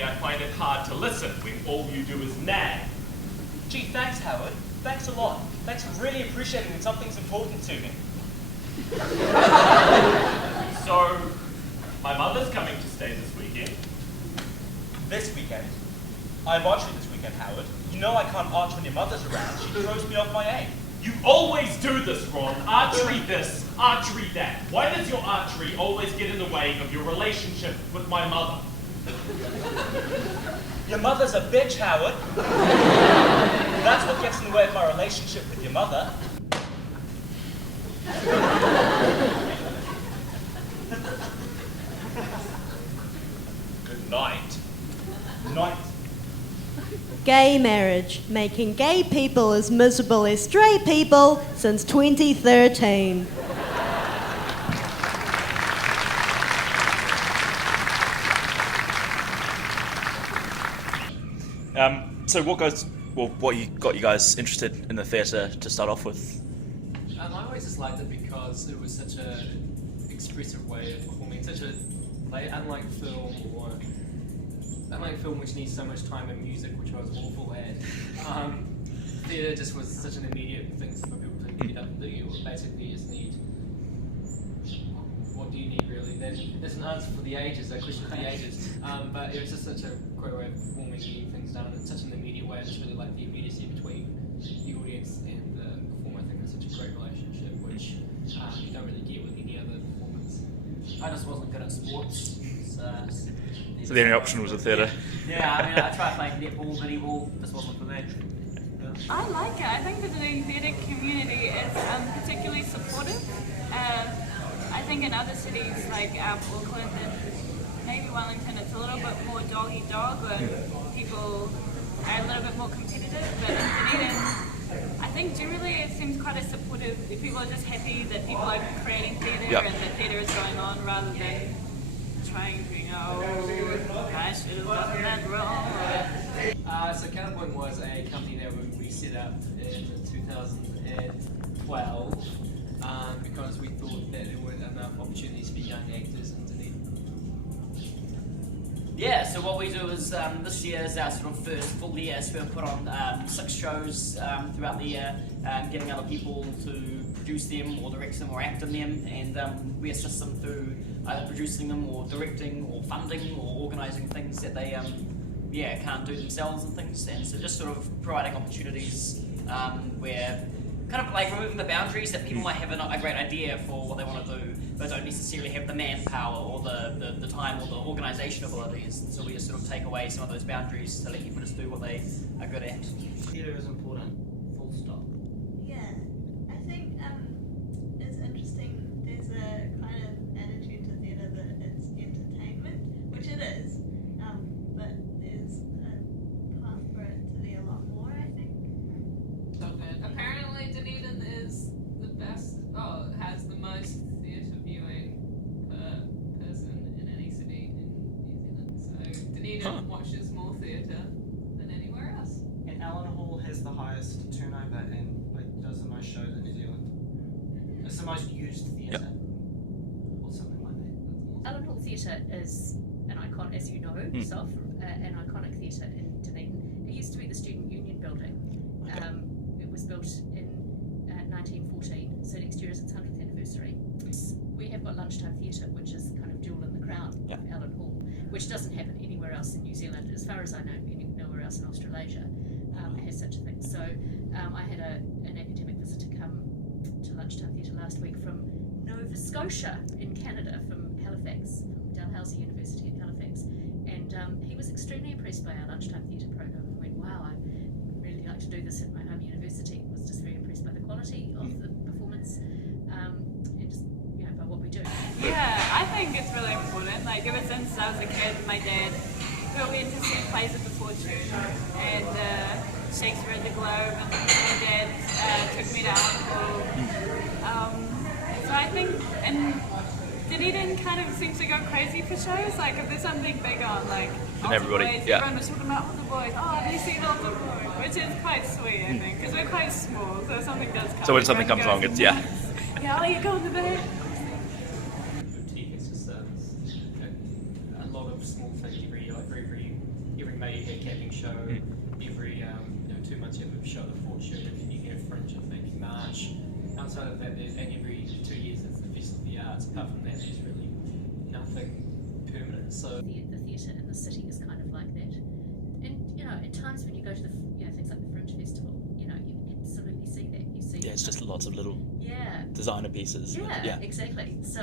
Personally, I find it hard to listen when all you do is nag. Gee, thanks, Howard. Thanks a lot. Thanks for really appreciating when something's important to me. So, my mother's coming to stay this weekend. This weekend? I'm archery this weekend, Howard. You know I can't arch when your mother's around. She throws me off my aim. You always do this, Ron. Archery this, archery that. Why does your archery always get in the way of your relationship with my mother? Your mother's a bitch, Howard. That's what gets in the way of my relationship with your mother. Good night. Night. Gay marriage, making gay people as miserable as straight people since 2013. So what got you guys interested in the theatre to start off with? I always just liked it because it was such a expressive way of performing, unlike film which needs so much time and music, which I was awful at. Theatre just was such an immediate thing for people to get up and do. You basically just need, what do you need really? Then there's an answer for the ages, a question for the ages. But it was just such a great way of performing, getting things done in such an immediate way. I just really like the immediacy between the audience and the performer. I think that's such a great relationship, which you don't really get with any other performance. I just wasn't good at sports, So the only option was the theatre? Yeah, I mean, I tried playing netball, volleyball, this wasn't for me. I like it. I think the Dunedin theatre community is particularly supportive. I think in other cities like Auckland and maybe Wellington, it's a little bit more dog-eat-dog, where people are a little bit more competitive. But in Dunedin, I think generally it seems quite a supportive. People are just happy that people are creating theatre and that theatre is going on, rather than trying to, I should have gotten that wrong. So Counterpoint was a company that we set up in 2012 because we thought that there were enough opportunities for young actors in Dunedin. Yeah, so what we do is this year is our sort of first full year, so we've put on 6 shows throughout the year, getting other people to produce them or direct them or act in them, and we assist them through either producing them or directing or funding or organising things that they can't do themselves and things, and so just sort of providing opportunities where kind of like removing the boundaries that people might have a great idea for what they want to do, but don't necessarily have the manpower or the time or the organisation abilities. So we just sort of take away some of those boundaries to let people just do what they are good at. Theatre is important, full stop. Yeah, I think it's interesting. There's a kind of attitude to theatre that it's entertainment, which it is, but there's a path for it to be a lot more, I think. Apparently Dunedin is the best, has the most theatre viewing per person in any city in New Zealand. So Dunedin watches more theatre than anywhere else. And Allen Hall has the highest turnover and does the most shows in New Zealand. It's the most used theatre. Or something like that. Allen Hall Theatre is an icon, as you know yourself, an iconic theatre in Dunedin. It used to be the Student Union building. It was built in 1914, so next year is its 100th anniversary. We have got lunchtime theatre, which is kind of jewel in the crown of Allen Hall, which doesn't happen anywhere else in New Zealand. As far as I know, nowhere else in Australasia has such a thing. So I had an academic visitor come to lunchtime theatre last week from Nova Scotia in Canada, from Halifax, from Dalhousie University in Halifax, and he was extremely impressed by our lunchtime theatre program and went, wow, I'd really like to do this at my home university. Was just very impressed by the quality of the performance and just by what we do. Yeah, I think it's really important. Like ever since I was a kid, my dad brought me in to see plays at the Fortune and Shakespeare at the Globe, and my dad took me to Allen Hall. So I think, and Dunedin kind of seems to go crazy for shows. Like if there's something big on, like And everybody, Boys, everyone was talking about Altar Boys. Oh, have you seen Altar Boys? Which is quite sweet, I think, because we're quite small, so if something does come. So when something comes along, it's yeah, oh, you go in the bed. Boutique, it's just a lot of small things, very Mayhead camping show. Every 2 months you have a show at the Fortune, and then you get a Fringe, I think, in March. Outside of that, and every 2 years it's the Fest of the Arts. Apart from that, there's really nothing permanent. So The theatre in the city is kind of like that. And at times when you go to the things like the Fringe Festival, you absolutely see that. You see Yeah, it's just lots of little yeah designer pieces. yeah exactly. So